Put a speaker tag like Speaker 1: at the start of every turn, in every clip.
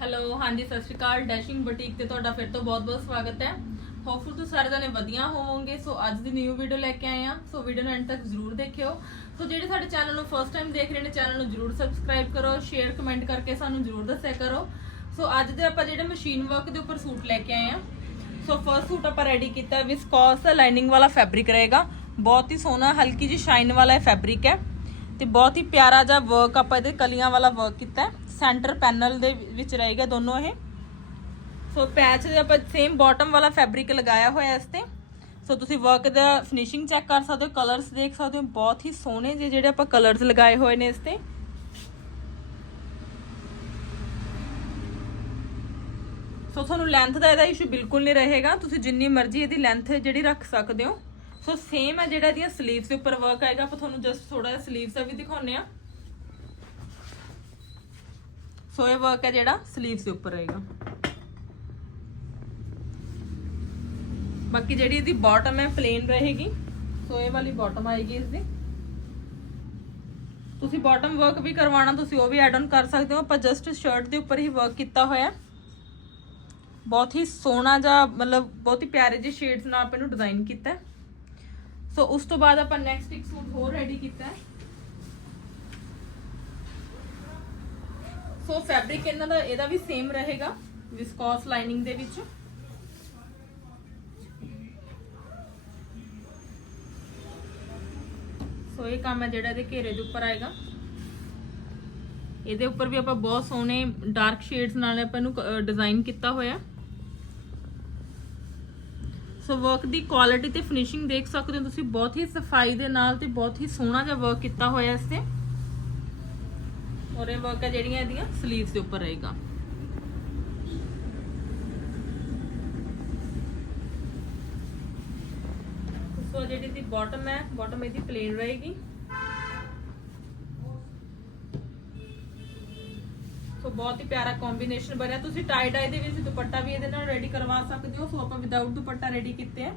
Speaker 1: Hello ਹਾਂਜੀ, ਸਤਿ ਸ਼੍ਰੀ ਅਕਾਲ। Dashing boutique ਤੇ ਤੁਹਾਡਾ ਫਿਰ ਤੋਂ ਬਹੁਤ-ਬਹੁਤ ਸਵਾਗਤ ਹੈ। ਹੋਪਫੁਲ ਤੁਸੀਂ ਸਾਰੇ ਜਣੇ ਵਧੀਆ ਹੋਵੋਗੇ। ਸੋ ਅੱਜ ਦੀ ਨਿਊ ਵੀਡੀਓ ਲੈ ਕੇ ਆਏ ਆ ਸੋ ਵੀਡੀਓ ਨੂੰ ਐਂਡ ਤੱਕ ਜ਼ਰੂਰ ਦੇਖਿਓ। ਸੋ ਜਿਹੜੇ ਸਾਡੇ ਚੈਨਲ ਨੂੰ ਫਸਟ ਟਾਈਮ ਦੇਖ ਰਹੇ ਨੇ ਚੈਨਲ ਨੂੰ ਜ਼ਰੂਰ ਸਬਸਕ੍ਰਾਈਬ ਕਰੋ ਸ਼ੇਅਰ ਕਮੈਂਟ ਕਰਕੇ ਸਾਨੂੰ ਜ਼ਰੂਰ ਦੱਸਿਆ ਕਰੋ। ਸੋ ਅੱਜ ਦੇ ਆਪਾਂ ਜਿਹੜੇ ਮਸ਼ੀਨ ਵਰਕ ਦੇ ਉੱਪਰ ਸੂਟ ਲੈ ਕੇ ਆਏ ਆ ਸੋ ਫਰਸਟ ਸੂਟ ਆਪਾਂ ਰੈਡੀ ਕੀਤਾ ਵਿਸਕੋਸ ਲਾਈਨਿੰਗ ਵਾਲਾ ਫੈਬਰਿਕ ਰਹੇਗਾ। ਬਹੁਤ ਹੀ ਸੋਹਣਾ, ਹਲਕੀ ਜਿਹੀ ਸ਼ਾਈਨ ਵਾਲਾ ਫੈਬਰਿਕ ਹੈ। ਤੇ ਬਹੁਤ ਹੀ ਪਿਆਰਾ ਜਿਹਾ ਵਰਕ ਆਪਾਂ ਇਹਦੇ ਕਲੀਆਂ ਵਾਲਾ ਵਰਕ ਕੀਤਾ ਸੈਂਟਰ ਪੈਨਲ ਦੇ ਵਿੱਚ ਰਹੇਗਾ ਦੋਨੋਂ ਇਹ। ਸੋ ਪੈਚ ਦੇ ਆਪਾਂ ਸੇਮ ਬਾਟਮ ਵਾਲਾ ਫੈਬਰਿਕ ਲਗਾਇਆ ਹੋਇਆ ਇਸ ਤੇ। ਸੋ ਤੁਸੀਂ ਵਰਕ ਦਾ ਫਿਨਿਸ਼ਿੰਗ ਚੈੱਕ ਕਰ ਸਕਦੇ ਹੋ ਕਲਰਸ ਦੇਖ ਸਕਦੇ ਹੋ, ਬਹੁਤ ਹੀ ਸੋਹਣੇ ਜਿਹੇ ਜਿਹੜੇ ਆਪਾਂ ਕਲਰਸ ਲਗਾਏ ਹੋਏ ਨੇ ਇਸ ਤੇ। ਸੋ ਤੁਹਾਨੂੰ ਲੈਂਥ ਦਾ ਇਹਦਾ ਇਸ਼ੂ ਬਿਲਕੁਲ ਨਹੀਂ ਰਹੇਗਾ। ਤੁਸੀਂ ਜਿੰਨੀ ਮਰਜ਼ੀ ਇਹਦੀ ਲੈਂਥ ਜਿਹੜੀ ਰੱਖ ਸਕਦੇ ਹੋ। ਸੋ ਸੇਮ ਹੈ ਜਿਹੜਾ ਇਹਦੀਆਂ ਸਲੀਵਸ ਦੇ ਉੱਪਰ ਵਰਕ ਆਏਗਾ, ਆਪਾਂ ਤੁਹਾਨੂੰ ਜਸਟ ਥੋੜਾ ਜਿਹਾ ਸਲੀਵਸ ਦਾ ਵੀ ਦਿਖਾਉਨੇ ਆ ਸੋ ਇਹ ਵਰਕ ਹੈ ਜਿਹੜਾ ਸਲੀਵਸ ਦੇ ਉੱਪਰ ਆਏਗਾ। ਬਾਕੀ ਜਿਹੜੀ ਇਹਦੀ ਬਾਟਮ ਹੈ ਪਲੇਨ ਰਹੇਗੀ। ਸੋ ਇਹ ਵਾਲੀ ਬਾਟਮ ਆਏਗੀ ਇਸ ਦੀ ਤੁਸੀਂ ਬਾਟਮ ਵਰਕ ਵੀ ਕਰਵਾਣਾ ਤੁਸੀਂ ਉਹ ਵੀ ਐਡ ਆਨ ਕਰ ਸਕਦੇ ਹੋ। ਆਪਾਂ ਜਸਟ ਸ਼ਰਟ ਦੇ ਉੱਪਰ ਹੀ ਵਰਕ ਕੀਤਾ ਹੋਇਆ। ਬਹੁਤ ਹੀ ਸੋਹਣਾ ਜਾਂ ਮਤਲਬ ਬਹੁਤ ਹੀ ਪਿਆਰੇ ਜਿਹੇ ਸ਼ੇਡਸ ਨਾਲ ਆਪਾਂ ਇਹਨੂੰ ਡਿਜ਼ਾਈਨ ਕੀਤਾ। ਹੈ ਸੋ ਉਸ ਤੋਂ ਬਾਅਦ ਆਪਾਂ ਨੈਕਸਟ ਇੱਕ ਸੂਟ ਹੋਰ ਰੈਡੀ ਕੀਤਾ ਹੈ। ਸੋ ਫੈਬਰਿਕ ਇਹਨਾਂ ਦਾ, ਇਹਦਾ ਵੀ ਸੇਮ ਰਹੇਗਾ ਵਿਸਕੋਸ ਲਾਈਨਿੰਗ ਦੇ ਵਿੱਚ। ਸੋ ਇਹ ਕੰਮ ਹੈ ਜਿਹੜਾ ਇਹਦੇ ਘੇਰੇ ਦੇ ਉੱਪਰ ਆਏਗਾ। ਇਹਦੇ ਉੱਪਰ ਵੀ ਆਪਾਂ ਬਹੁਤ ਸੋਹਣੇ ਡਾਰਕ ਸ਼ੇਡਸ ਨਾਲ ਆਪਾਂ ਇਹਨੂੰ ਡਿਜ਼ਾਈਨ ਕੀਤਾ ਹੋਇਆ ਸੋ ਵਰਕ ਦੀ ਕੁਆਲਿਟੀ ਤੇ ਫਿਨਿਸ਼ਿੰਗ ਦੇਖ ਸਕਦੇ ਹੋ ਤੁਸੀਂ। ਬਹੁਤ ਹੀ ਸਫ਼ਾਈ ਦੇ ਨਾਲ ਤੇ ਬਹੁਤ ਹੀ ਸੋਹਣਾ ਜਿਹਾ ਵਰਕ ਕੀਤਾ ਹੋਇਆ ਇਸ ਤੇ। ਔਰ ਇਹ ਵਰਕ ਹੈ ਜਿਹੜੀਆਂ ਇਹਦੀਆਂ 슬ੀਵਸ ਦੇ ਉੱਪਰ ਰਹੇਗਾ। ਸੋ ਜਿਹੜੀ ਦੀ ਬਾਟਮ ਹੈ ਬਾਟਮ ਇਹਦੀ ਪਲੇਨ ਰਹੇਗੀ। ਸੋ ਬਹੁਤ ਹੀ ਪਿਆਰਾ ਕੰਬੀਨੇਸ਼ਨ ਬਣਿਆ। ਤੁਸੀਂ ਟਾਈ ਡਾਈ ਦੇ ਵਿੱਚ ਦੁਪੱਟਾ ਵੀ ਇਹਦੇ ਨਾਲ ਰੈਡੀ ਕਰਵਾ ਸਕਦੇ ਹੋ। ਸੋ ਆਪਾਂ ਵਿਦਆਊਟ ਦੁਪੱਟਾ ਰੈਡੀ ਕੀਤੇ ਆ।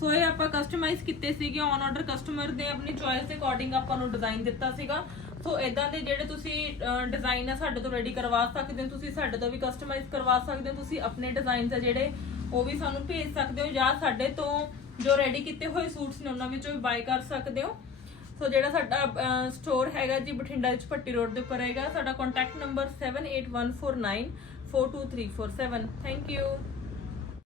Speaker 1: ਸੋ ਇਹ ਆਪਾਂ ਕਸਟਮਾਈਜ਼ ਕੀਤੇ ਸੀਗੇ। ਔਨ ਆਰਡਰ ਕਸਟਮਰ ਦੇ ਆਪਣੀ ਚੋਇਸ ਦੇ ਅਕੋਰਡਿੰਗ ਆਪਾਂ ਨੂੰ ਡਿਜ਼ਾਈਨ ਦਿੱਤਾ ਸੀਗਾ। ਸੋ ਇਦਾਂ ਦੇ ਜਿਹੜੇ ਤੁਸੀਂ ਡਿਜ਼ਾਈਨ ਆ ਸਾਡੇ ਤੋਂ ਰੈਡੀ ਕਰਵਾ ਸਕਦੇ ਹੋ। ਤੁਸੀਂ ਸਾਡੇ ਤੋਂ ਵੀ ਕਸਟਮਾਈਜ਼ ਕਰਵਾ ਸਕਦੇ ਹੋ। ਤੁਸੀਂ ਆਪਣੇ ਡਿਜ਼ਾਈਨਸ ਆ ਜਿਹੜੇ ਉਹ ਵੀ ਸਾਨੂੰ ਭੇਜ ਸਕਦੇ ਹੋ। ਜਾਂ ਸਾਡੇ ਤੋਂ ਜੋ ਰੈਡੀ ਕੀਤੇ ਹੋਏ ਸੂਟਸ ਨੇ, ਉਹਨਾਂ ਵਿੱਚੋਂ ਵੀ ਬਾਈ ਕਰ ਸਕਦੇ ਹੋ। ਸੋ ਜਿਹੜਾ ਸਾਡਾ ਸਟੋਰ ਹੈਗਾ ਜੀ ਬਠਿੰਡਾ ਵਿੱਚ ਪੱਟੀ ਰੋਡ ਦੇ ਉੱਪਰ ਹੈਗਾ, ਸਾਡਾ ਕੰਟੈਕਟ ਨੰਬਰ 7814942347 ਥੈਂਕ ਯੂ